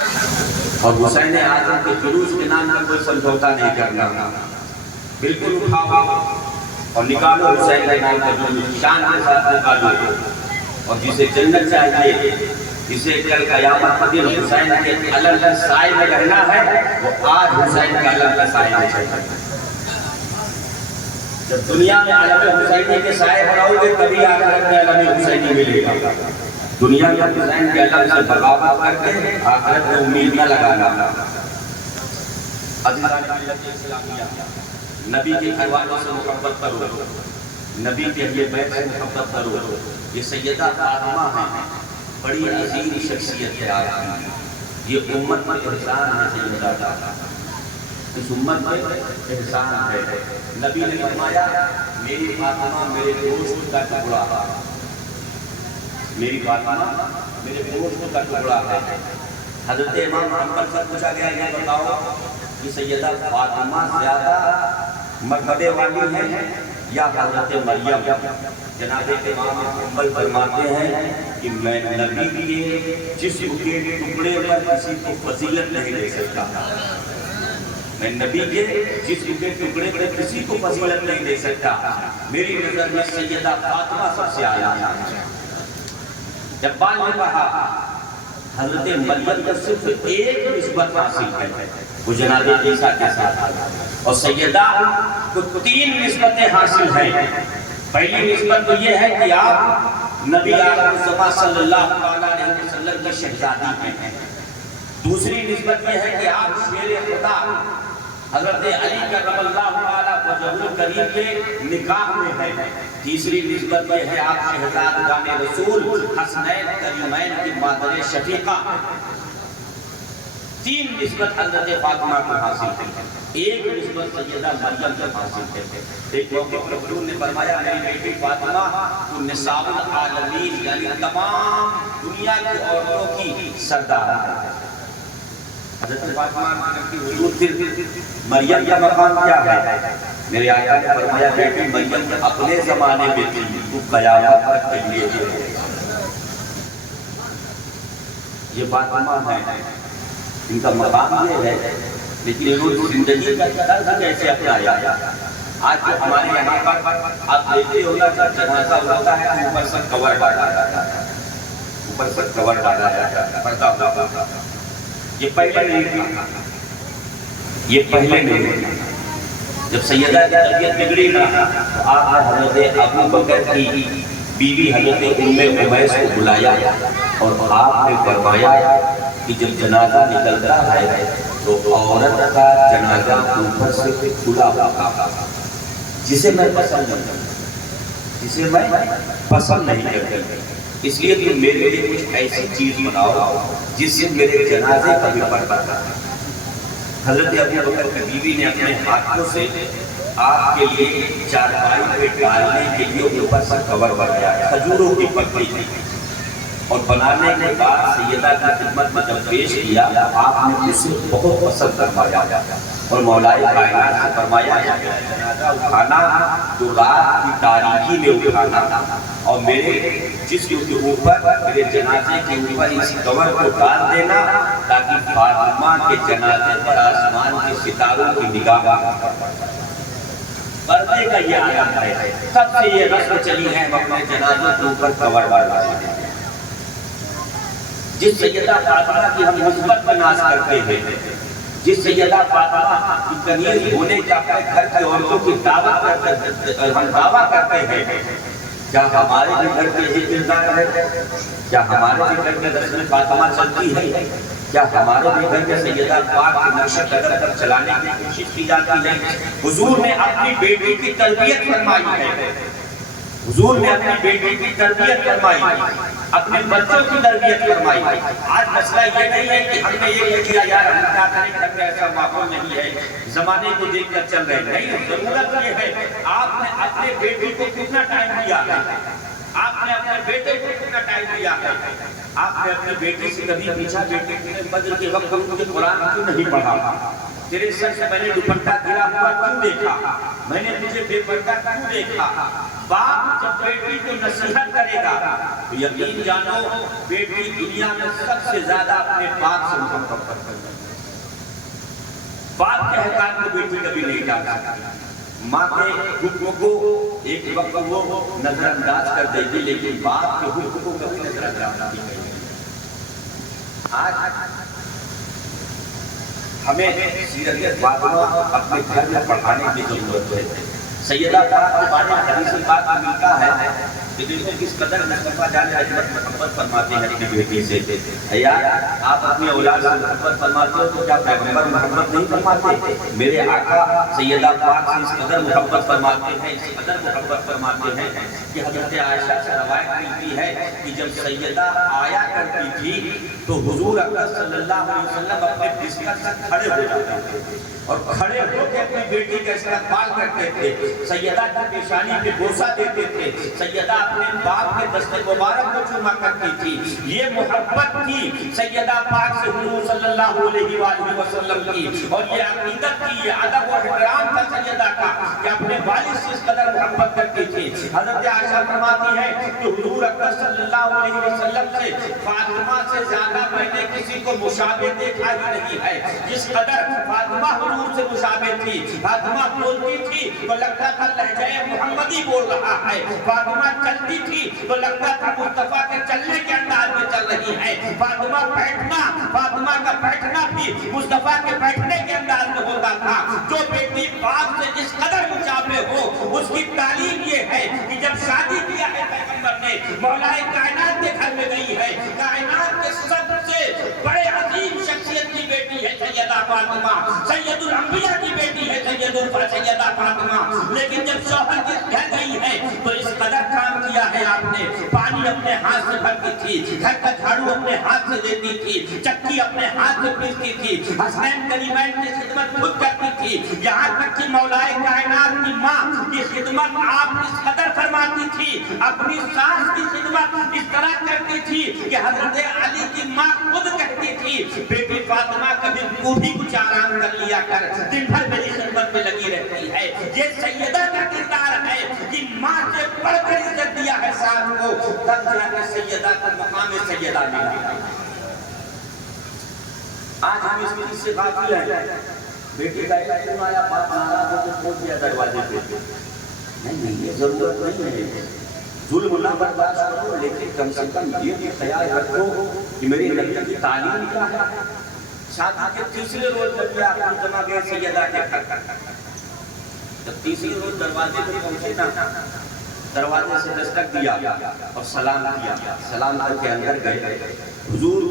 اور حسین اعظم کے جلوس کے نام پر کوئی سمجھوتا نہیں کرنا، بالکل اٹھاؤ اور نکالو حسین کے نام پر جلوس، شان کے ساتھ نکالو۔ اور جسے جنت چاہیے، جسے کل قیامت کے دن حسین کے علم کے سائے میں رہنا ہے، وہ آج حسین کے علم کے سائے میں چاہیے۔ جب دنیا میں علم حسینی کے سائے بناؤ گے تبھی آخرت میں علم حسینی ملے گا۔ دنیا میں حسین کے علم سے بغاوت کر کے آخرت میں امید نہ لگانا۔ عزیزان ملت اسلامیہ، نبی کے گھر والوں سے محبت کرو، نبی کے اہل بیت سے محبت کرو۔ یہ سیدہ فاطمہ ہیں، بڑی عظیم شخصیت ہے آپ کی، یہ امت پر احسان ہے سیدہ کا، اس امت پر احسان ہے۔ نبی نے فرمایا میری فاطمہ میرے گوشت کا ٹکڑا ہے، میری فاطمہ میرے گوشت کا ٹکڑا ہے۔ حضرت امام محمد سے پوچھا گیا یہ بتاؤ کہ سیدہ فاطمہ زیادہ مرتبے والی ہیں یا حضرت مریم؟ جناب امام محمد فرماتے ہیں کہ میں نبی کے جسم کے ٹکڑے پر کسی کو فضیلت نہیں دے سکتا، میں نبی کے جسم کے ٹکڑے پر کسی کو فضیلت نہیں دے سکتا۔ میری نظر میں سیدہ فاطمہ سب سے اعلیٰ ہے۔ جب بال نے کہا حضرت مریم کو صرف ایک نسبت حاصل ہے، وہ جناب عیسیٰ کے ساتھ ہے، اور سیدہ کو 3 نسبتیں حاصل ہیں۔ پہلی نسبت تو یہ ہے کہ آپ نبی آخر مصطفیٰ صلی اللہ علیہ وسلم کی شہزادی ہیں۔ دوسری نسبت یہ ہے کہ آپ شیر خدا حضرت علی کرم اللہ تعالیٰ وجہہ الکریم کے نکاح میں ہیں۔ تیسری نسبت یہ ہے آپ شہزادگان رسول حسنین کریمین کی مادر شفیقہ۔ 3 نسبت حضرت فاطمہ کو حاصل ہے، ایک نسبت سیدہ مریم کو حاصل ہے۔ ایک موقع پر حضور نے فرمایا میری بیٹی فاطمہ تو نساء العالمین یعنی تمام دنیا کی عورتوں کی سردار ہے۔ حضرت فاطمہ کی حضور پھر مریم کا مقام کیا ہے؟ میرے آقا نے فرمایا بیٹی مریم اپنے زمانے میں تھی تو قیامت تک کے لیے ہے۔ یہ فاطمہ ہے، ان کا مقام یہ ہے، لیکن انہوں نے زندگی کا طرز کیسے اپنایا؟ آج جو ہمارے یہاں پر آپ دیکھتے ہو نا جب جنازہ ہوتا ہے اوپر سے کور ڈالا جاتا ہے، اوپر سے کور ڈالا جاتا ہے، پردہ ہوتا ہے۔ یہ پہلے نہیں تھا، یہ پہلے نہیں تھا۔ جب سیدہ کی طبیعت بگڑی نا تو آپ نے حضرت ابو بکر کی بیوی حضرت ام عمیس کو بلایا اور آپ نے فرمایا کہ جب جنازہ نکلتا ہے تو عورت کا جنازہ اوپر سے کھلا ہوتا، جسے میں پسند نہیں کرتا، جسے میں پسند نہیں کرتا، اس لیے کہ میرے لیے کچھ ایسی چیز بناؤ جس سے میرے جنازے کا بھی پردہ ہے۔ حضرت ابو بکر کی بیوی نے اپنے ہاتھوں سے آپ کے لیے چارپائی پہ ڈالنے کے لیے اوپر سے کور بنایا، کھجوروں کی پتی تھی، اور بنانے کے بعد سیدہ کی خدمت میں جب پیش کیا آپ نے اسے بہت پسند فرمایا اور مولائے کائنات سے فرمایا جنازہ اٹھانا تو رات کی تاریکی میں اٹھانا اور میرے جسم کے اوپر میرے جنازے کے اوپر اس کور کو ڈال دینا تاکہ فاطمہ کے جنازے پر آسمان کے ستاروں کی نگاہ پردے کا یہ عالم ہے۔ تب سے یہ رسم چلی ہے اپنے جنازے کے اوپر کور ڈالنا۔ جس سیدہ فاطمہ کی ہم نسبت پر ناز کرتے ہیں، جس سیدہ فاطمہ کی کنیز ہونے کا اپنے گھر کی عورتوں کی دعوت ہم دعویٰ کرتے ہیں، کیا ہمارے بھی گھر میں یہ کردار ہے؟ کیا ہمارے بھی گھر میں رسم فاطمہ چلتی ہے؟ کیا ہمارے بھی گھر میں سیدہ پاک کی نقش قدر پر چلانے کی کوشش کی جاتی ہے؟ حضور نے اپنی بیٹی کی تربیت فرمائی ہے، حضور نے اپنی بیٹی کی تربیت فرمائی، اپنے بچوں کی تربیت فرمائی۔ آج مسئلہ یہ نہیں ہے کہ ہم نے یہ کیا یار ہم کیا کریں، گھر میں ایسا ماحول نہیں ہے، زمانے کو دیکھ کر چل رہے نہیں۔ ضرورت یہ ہے آپ نے اپنے بیٹی کو کتنا ٹائم دیا ہے، آپ نے اپنے بیٹے کو کتنا ٹائم دیا ہے، آپ نے اپنی بیٹی سے کبھی پوچھا بیٹی نے بدر کے وقت ہم مجھے قرآن کیوں نہیں پڑھا؟ تیرے سر سے میں نے دوپٹہ گرا ہوا کیوں دیکھا، میں نے تجھے بے پردہ کیوں دیکھا؟ باپ جب بیٹی کو نصیحت کرے گا تو یقین جانو بیٹی دنیا میں سب سے زیادہ اپنے باپ سے محبت کرتی ہے۔ باپ کے احکام کو بیٹی کبھی نہیں ڈال سکتی، ماں کے حکم کو ایک وقت وہ نظر انداز کر دے گی، لیکن باپ کے حکم کو کبھی نظر انداز نہیں کرے گی۔ آج ہمیں سیرت فاطمہ اپنے گھر میں پڑھانے کی ضرورت ہے۔ سیدہ پاک کے بارے میں حدیث پاک میں ملتا ہے کہ دیکھو کس قدر مصطفیٰ جان عظمت محبت فرماتے ہیں اپنی بیٹی سے۔ ایا آپ اپنی اولاد سے محبت فرماتے ہو تو کیا پیغمبر محبت نہیں فرماتے؟ میرے آقا سیدہ پاک سے اس قدر محبت فرماتے ہیں، اس قدر محبت فرماتے ہیں کہ حضرت عائشہ سے روایت ملتی ہے کہ جب سیدہ آیا کرتی تھی تو حضور اکرم صلی اللہ علیہ وسلم اپنے بستر سے کھڑے ہو جاتے تھے اور کھڑے ہو کے اپنی بیٹی کا استقبال کرتے تھے، سیدہ کی پیشانی پہ بوسہ دیتے تھے، سیدہ اپنے باپ کے دست مبارک کو چوما کرتی تھی۔ یہ محبت تھی سیدہ پاک سے حضور صلی اللہ علیہ وآلہ وسلم کی، اور یہ عقیدت کی، یہ ادب و احترام تھا سیدہ کا کہ اپنے والد سے اس قدر محبت کرتی تھی۔ حضرت عائشہ فرماتی ہے کہ حضور اکرم صلی اللہ علیہ وسلم سے فاطمہ سے زیادہ میں نے کسی کو مشابہ دیکھا ہی نہیں ہے، جس قدر فاطمہ حضور سے مشابہ تھی۔ فاطمہ بولتی تھی تو لگتا تھا لہجہ محمدی بول رہا ہے، فاطمہ چلتی تھی تو لگتا تھا مصطفیٰ کے چلنے کے انداز میں چل رہی ہے، فاطمہ کا بیٹھنا بھی مصطفیٰ کے بیٹھنے کے انداز میں ہوتا تھا۔ جو بیٹی باپ سے جس قدر مشابہ ہو اس کی تعلیم یہ ہے کہ جب شادی کیا ہے پیغمبر نے، مولا کائنات کے گھر میں گئی ہے، کائنات کے سب سے بڑے عظیم شخصیت کی بیٹی ہے سیدہ فاطمہ، سید الانبیاء کی بیٹی ہے سیدہ فاطمہ، لیکن جب شوہر کے گھر گئی ہے تو اس قدر کام کیا ہے آپ نے، پانی اپنے ہاتھ سے بھرتی تھی، گھر کا جھاڑو اپنے ہاتھ سے دیتی تھی، چکی اپنے ہاتھ سے پیستی تھی، حسنین کریمین کی خدمت خود کرتی تھی، یہاں تک کہ مولا کائنات کی ماں کی خدمت آپ اس قدر فرماتی تھی، اپنی ساس کی خدمت اس طرح کرتی تھی کہ حضرت علی کی ماں خود کہتی تھی بیٹی فاطمہ کبھی تو بھی کچھ آرام کر لیا کر، دن بھر میری خدمت میں لگی رہتی ہے۔ یہ سیدہ کا کردار ہے کہ ماں سے بڑھ کر عزت دیا ہے ساس کو، تب جا کے سیدہ کا مقام سیدہ ملا۔ آج ہم اس چیز سے غافل ہیں، بیٹی کا الیکشن آیا باپ ناراض ہو کے کھول دیا دروازے پہ، نہیں یہ ضرورت نہیں ہے، ظلم نہ برداشت کرو، لیکن کم سے کم یہ بھی خیال رکھو کہ میری نبی کی تعلیم کیا ہے۔ شادی کے تیسرے روز جب یہ آپ جمع گئے سیدہ کے گھر، جب تیسرے روز دروازے پہ پہنچے نا، دروازے سے دستک دیا اور سلام کیا، سلام کر کے اندر گئے، حضور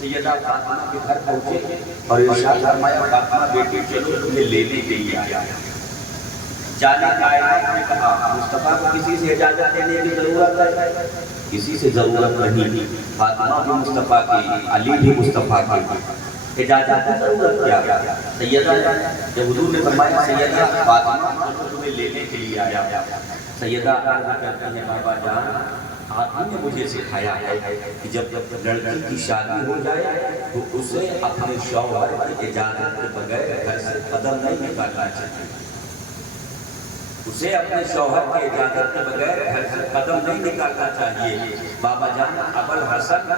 سیدہ فاطمہ کے گھر پہنچے اور ارشاد فرمایا فاطمہ بیٹی چلو تمہیں لینے کے لیے آیا۔ جانے کائنات نے کہا مصطفیٰ کو کسی سے اجازت دینے کی ضرورت ہے؟ کسی سے ضرورت نہیں، فاطمہ بھی مصطفیٰ کی، علی بھی مصطفیٰ کی، اجازت کی ضرورت کیا؟ سیدہ جب حضور نے فرمایا سیدہ فاطمہ تمہیں لینے کے لیے آیا، سیدہ عرض کرتی ہے بابا جان آپ نے مجھے سکھایا ہے کہ جب لڑکی کی شادی ہو جائے تو اسے اپنے شوہر کی اجازت کے بغیر گھر سے قدم نہیں نکالنا چاہیے، اسے اپنے شوہر کی اجازت کے بغیر گھر سے قدم نہیں نکالنا چاہیے۔ بابا جان ابو الحسن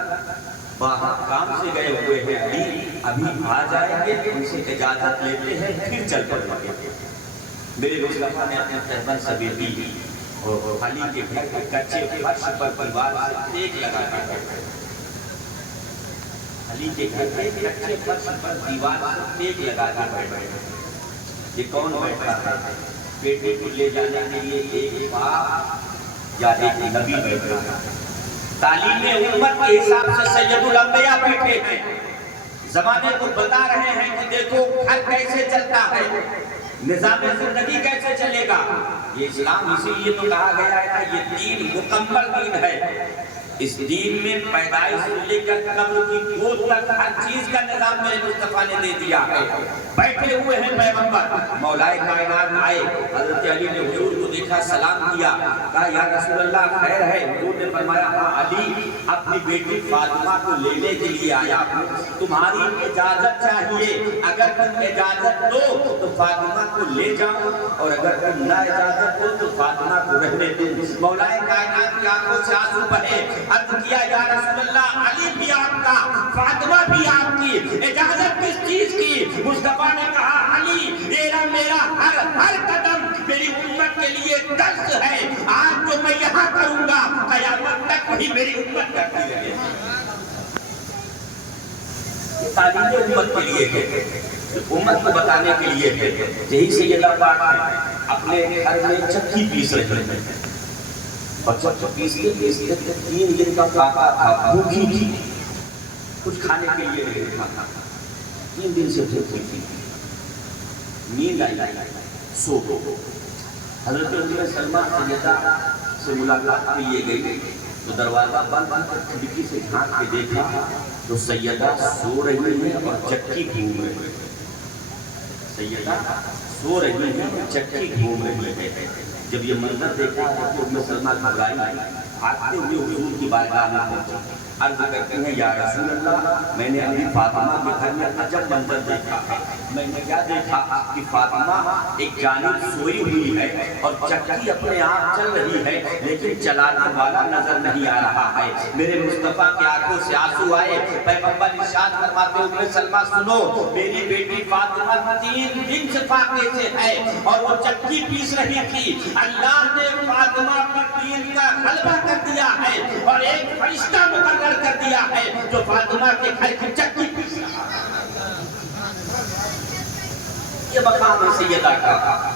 باہر کام سے گئے ہوئے ہیں، ابھی آ جائیں گے، ان سے اجازت لیتے ہیں پھر چل پڑیں گے۔ میرے مصطفیٰ نے اپنے تہبند سبیلی اور علی کے گھر کے کچے فرش پر دیوار سے ٹیک لگا کے بیٹھے، علی کے گھر کے کچے فرش پر دیوار سے ٹیک لگا کے بیٹھے۔ یہ کون بیٹھا ہے؟ بیٹے کو لے جانے کے لیے ایک باپ یا ایک نبی بیٹھا ہے۔ تعلیم امت کے حساب سے سید الانبیاء بیٹھے ہیں، زمانے کو بتا رہے ہیں کہ دیکھو گھر کیسے چلتا ہے، نظام زندگی کیسے چلے گا۔ یہ اسلام اسی لیے تو کہا گیا ہے کہ یہ دین مکمل دین ہے، اس دین میں پیدائش سے لے کر قبر کی گود تک ہر چیز کا نظام میرے مصطفیٰ نے دے دیا ہے۔ بیٹھے ہوئے ہیں پیغمبر، مولا کائنات آئے، حضرت علی نے حضور کو دیکھا، سلام کیا، کہا یا رسول اللہ خیر ہے؟ حضور نے فرمایا ہاں علی، اپنی بیٹی فاطمہ کو لینے کے لیے آیا ہوں، تمہاری اجازت چاہیے، اگر تم اجازت دو تو فاطمہ کو لے جاؤں، اور اگر تم نہ اجازت دو تو فاطمہ کو رہنے دوں۔ مولا کائنات کی آنکھوں سے آنسو بہے، عرض کیا یا رسول اللہ علی بھی آپ کا، فاطمہ بھی آپ کی، اجازت کس چیز کی؟ مصطفیٰ نے کہا علی میرا ہر قدم میری امت کے لیے درس ہے، آج جو میں یہاں کروں گا قیامت تک وہی میری امت کرتی رہے۔ یہ تعلیم امت کے لیے ہے، امت کو بتانے کے لیے ہے۔ یہی سیدہ پاک ہے، اپنے گھر میں چکی پیس رہے ہیں، بچوں کو پیستے 3 دن کا فاقہ تھا، بھوکی تھی، کچھ کھانے کے لیے نہیں تھا، 3 دن سے بھوکی تھی، نیند آئی، سو گئی۔ حضرت ام سلمہ سیدہ سے ملاقات کے لیے گئی تو دروازہ بند کر کھڑکی سے جھانک کے دیکھا تو سیدہ سو رہی ہے اور چکی گھوم رہی ہے۔ سیدہ سو رہی ہے اور چکی گھوم رہی ہے۔ جب یہ منظر دیکھا تو ام سلمہ گھبرائی، بھاگتے ہوئے حضور کی بارگاہ میں پہنچی، عرض کرتے ہیں یا رسول اللہ میں نے ابھی فاطمہ کے گھر میں عجب منظر دیکھا ہے۔ میں نے کیا دیکھا کہ فاطمہ ایک جانب سوئی ہوئی ہے اور چکی اپنے آپ چل رہی ہے، لیکن چلانے والا نظر نہیں آ رہا ہے۔ میرے مصطفیٰ کی آنکھوں سے آنسو آئے، پیغمبر ارشاد فرماتے ام سلمہ سنو، میری بیٹی فاطمہ 3 دن سے فاقے سے ہے اور وہ چکی پیس رہی تھی، اللہ نے فاطمہ پر دین کا غلبہ کر دیا ہے اور ایک فرشتہ مقرر کر دیا ہے جو فاطمہ کے گھر کی چکی پیس رہا ہے۔ یہ مقام ہے سیدہ کا۔